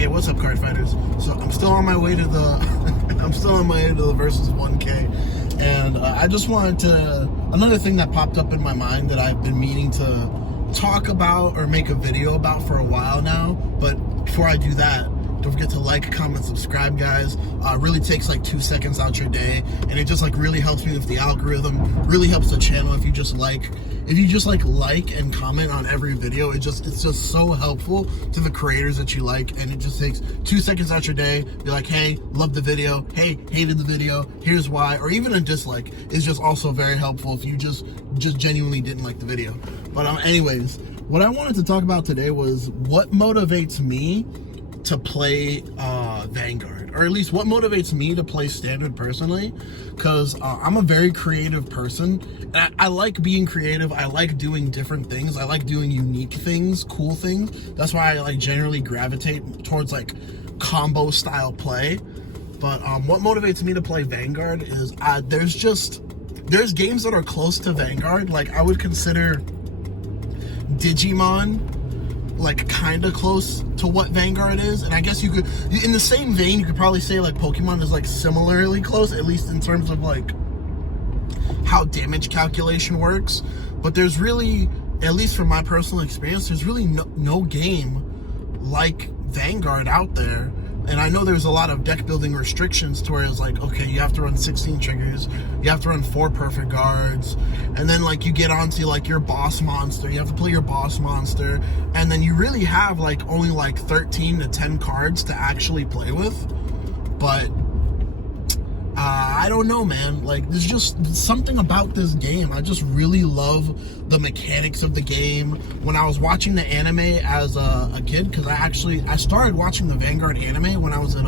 Hey, what's up, card fighters? So I'm still on my way to the I'm still on my way to the versus 1K, and I just wanted to, another thing that popped up in my mind that I've been meaning to talk about or make a video about for a while now. But before I do that, don't forget to like, comment, subscribe, guys. Really takes like 2 seconds out your day, and it just like really helps me with the algorithm. Really helps the channel if you just like and comment on every video. It's just so helpful to the creators that you like, and it just takes 2 seconds out your day. Be like, hey, love the video. Hey, hated the video. Here's why. Or even a dislike is just also very helpful if you just genuinely didn't like the video. But anyways, what I wanted to talk about today was what motivates me to play Vanguard, or at least what motivates me to play Standard personally, because I'm a very creative person, and I like being creative. I like doing different things. I like doing unique things, cool things. That's why I like generally gravitate towards like combo style play. But what motivates me to play Vanguard is there's games that are close to Vanguard. Like I would consider Digimon like kind of close to what Vanguard is, and I guess you could, in the same vein, you could probably say like Pokemon is like similarly close, at least in terms of like how damage calculation works. But there's really, at least from my personal experience, there's really no game like Vanguard out there. And I know there's a lot of deck building restrictions to where it's like, okay, you have to run 16 triggers, you have to run 4 perfect guards, and then like you get onto like your boss monster, you have to play your boss monster, and then you really have like only like 13 to 10 cards to actually play with. But I don't know, man. Like, there's just something about this game. I just really love the mechanics of the game. When I was watching the anime as a kid, because I started watching the Vanguard anime when I was in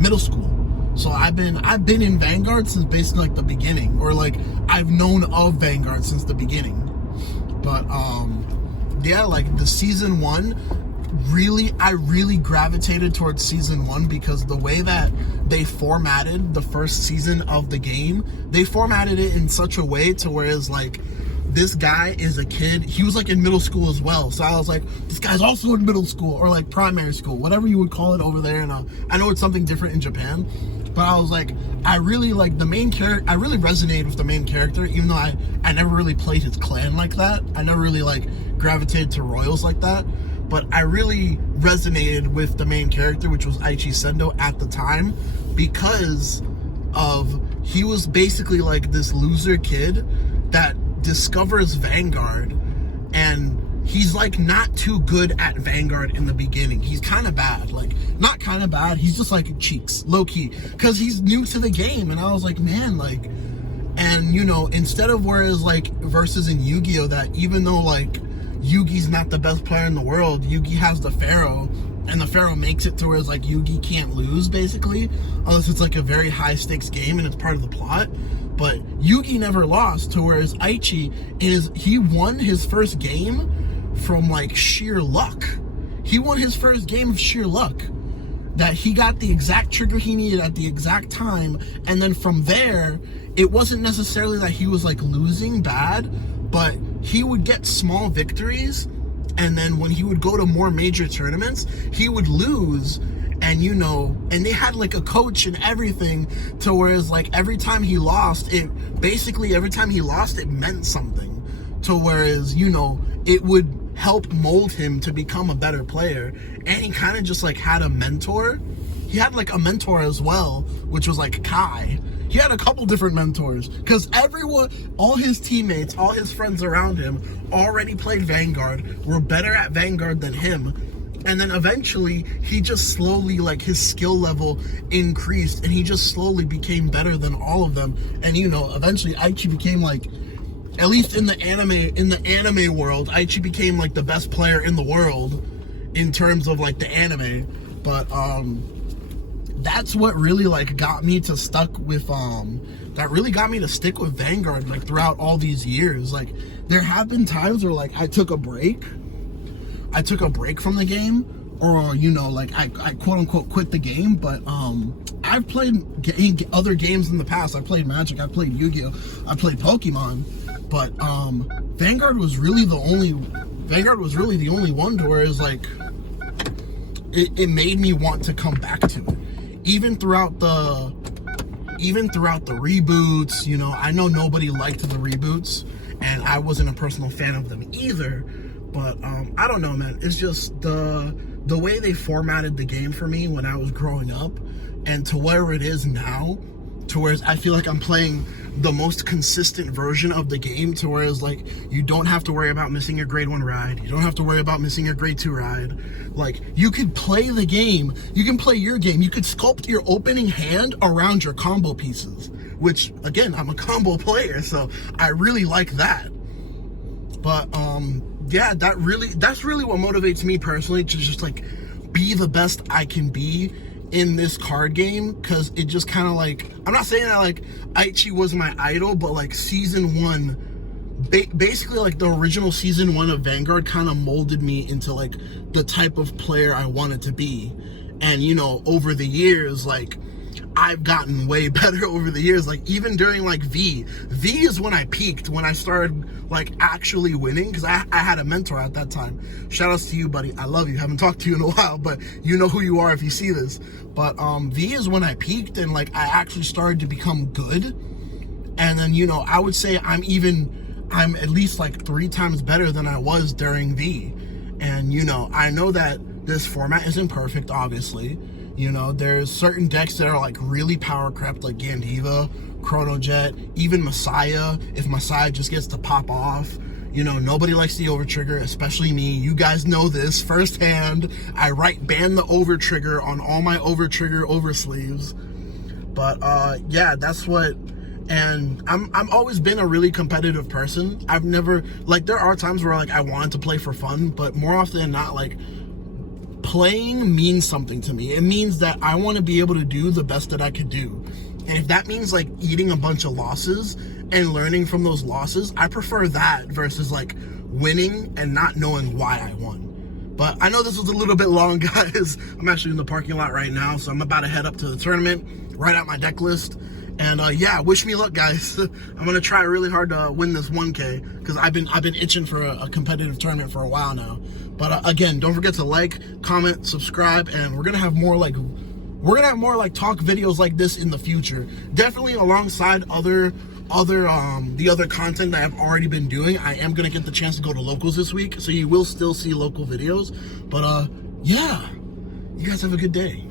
middle school. So I've been in Vanguard since basically like the beginning, or like I've known of Vanguard since the beginning. But yeah, like the season 1. I really gravitated towards season 1 because the way that they formatted the first season of the game, they formatted it in such a way to where it's like, this guy is a kid. He was like in middle school as well. So I was like, this guy's also in middle school, or like primary school, whatever you would call it over there. And I know it's something different in Japan, but I was like, I really like the main character. I really resonated with the main character, even though I never really played his clan like that. I never really like gravitated to royals like that. But I really resonated with the main character, which was Aichi Sendo at the time, because of, he was basically like this loser kid that discovers Vanguard, and he's like not too good at Vanguard in the beginning. He's kind of bad, like not kind of bad. He's just like cheeks, low key, because he's new to the game. And I was like, man, like, and you know, instead of whereas like versus in Yu-Gi-Oh, that even though like Yugi's not the best player in the world, Yugi has the Pharaoh, and the Pharaoh makes it to where it's like Yugi can't lose, basically, unless it's like a very high stakes game and it's part of the plot. But Yugi never lost, to whereas Aichi he won his first game from like sheer luck. He won his first game of sheer luck, that he got the exact trigger he needed at the exact time, and then from there, it wasn't necessarily that he was like losing bad, but he would get small victories, and then when he would go to more major tournaments, he would lose. And you know, and they had like a coach and everything, to whereas like every time he lost, it meant something, to whereas, you know, it would help mold him to become a better player. And he kind of just like had a mentor. He had like a mentor as well, which was like Kai. He had a couple different mentors, because everyone, all his teammates, all his friends around him already played Vanguard, were better at Vanguard than him. And then eventually, he just slowly, like, his skill level increased, and he just slowly became better than all of them. And, you know, eventually, Aichi became, like, at least in the anime world, Aichi became, like, the best player in the world in terms of, like, the anime. But, that's what really, like, got me to stick with Vanguard, like, throughout all these years. Like, there have been times where, like, I took a break from the game, or, you know, like, I quote-unquote quit the game, but, I've played other games in the past. I played Magic, I played Yu-Gi-Oh, I played Pokemon, but, Vanguard was really the only one to where it's like, it made me want to come back to it. Even throughout the reboots, you know, I know nobody liked the reboots, and I wasn't a personal fan of them either, but I don't know, man. It's just the way they formatted the game for me when I was growing up, and to where it is now, to where I feel like I'm playing the most consistent version of the game, to where it's like, you don't have to worry about missing your grade 1 ride, you don't have to worry about missing your grade 2 ride. Like, you could play the game, you can play your game, you could sculpt your opening hand around your combo pieces, which, again, I'm a combo player, so I really like that. But yeah, that's really what motivates me personally, to just like be the best I can be in this card game, because it just kind of like, I'm not saying that like Aichi was my idol, but like season 1, basically like the original season 1 of Vanguard kind of molded me into like the type of player I wanted to be. And you know, over the years, like, I've gotten way better over the years. Like, even during like V is when I peaked, when I started like actually winning, because I had a mentor at that time. Shout outs to you, buddy. I love you. Haven't talked to you in a while, but you know who you are if you see this. But V is when I peaked, and like I actually started to become good. And then, you know, I would say I'm at least like 3 times better than I was during V. And you know, I know that this format isn't perfect, obviously. You know, there's certain decks that are like really power crept, like Gandiva, Chrono Jet, even Messiah. If Messiah just gets to pop off, you know, nobody likes the over trigger, especially me. You guys know this firsthand. I ban the over trigger on all my over trigger over sleeves. But yeah, that's what. And I'm always been a really competitive person. I've never, like, there are times where like I wanted to play for fun, but more often than not, like, playing means something to me. It means that I want to be able to do the best that I could do. And if that means like eating a bunch of losses and learning from those losses, I prefer that versus like winning and not knowing why I won. But I know this was a little bit long, guys. I'm actually in the parking lot right now, so I'm about to head up to the tournament, write out my deck list. And yeah, wish me luck, guys. I'm gonna try really hard to win this 1K, because I've been itching for a competitive tournament for a while now. But again, don't forget to like, comment, subscribe, and we're gonna have more like talk videos like this in the future. Definitely alongside the other content that I've already been doing. I am gonna get the chance to go to locals this week, so you will still see local videos. But yeah, you guys have a good day.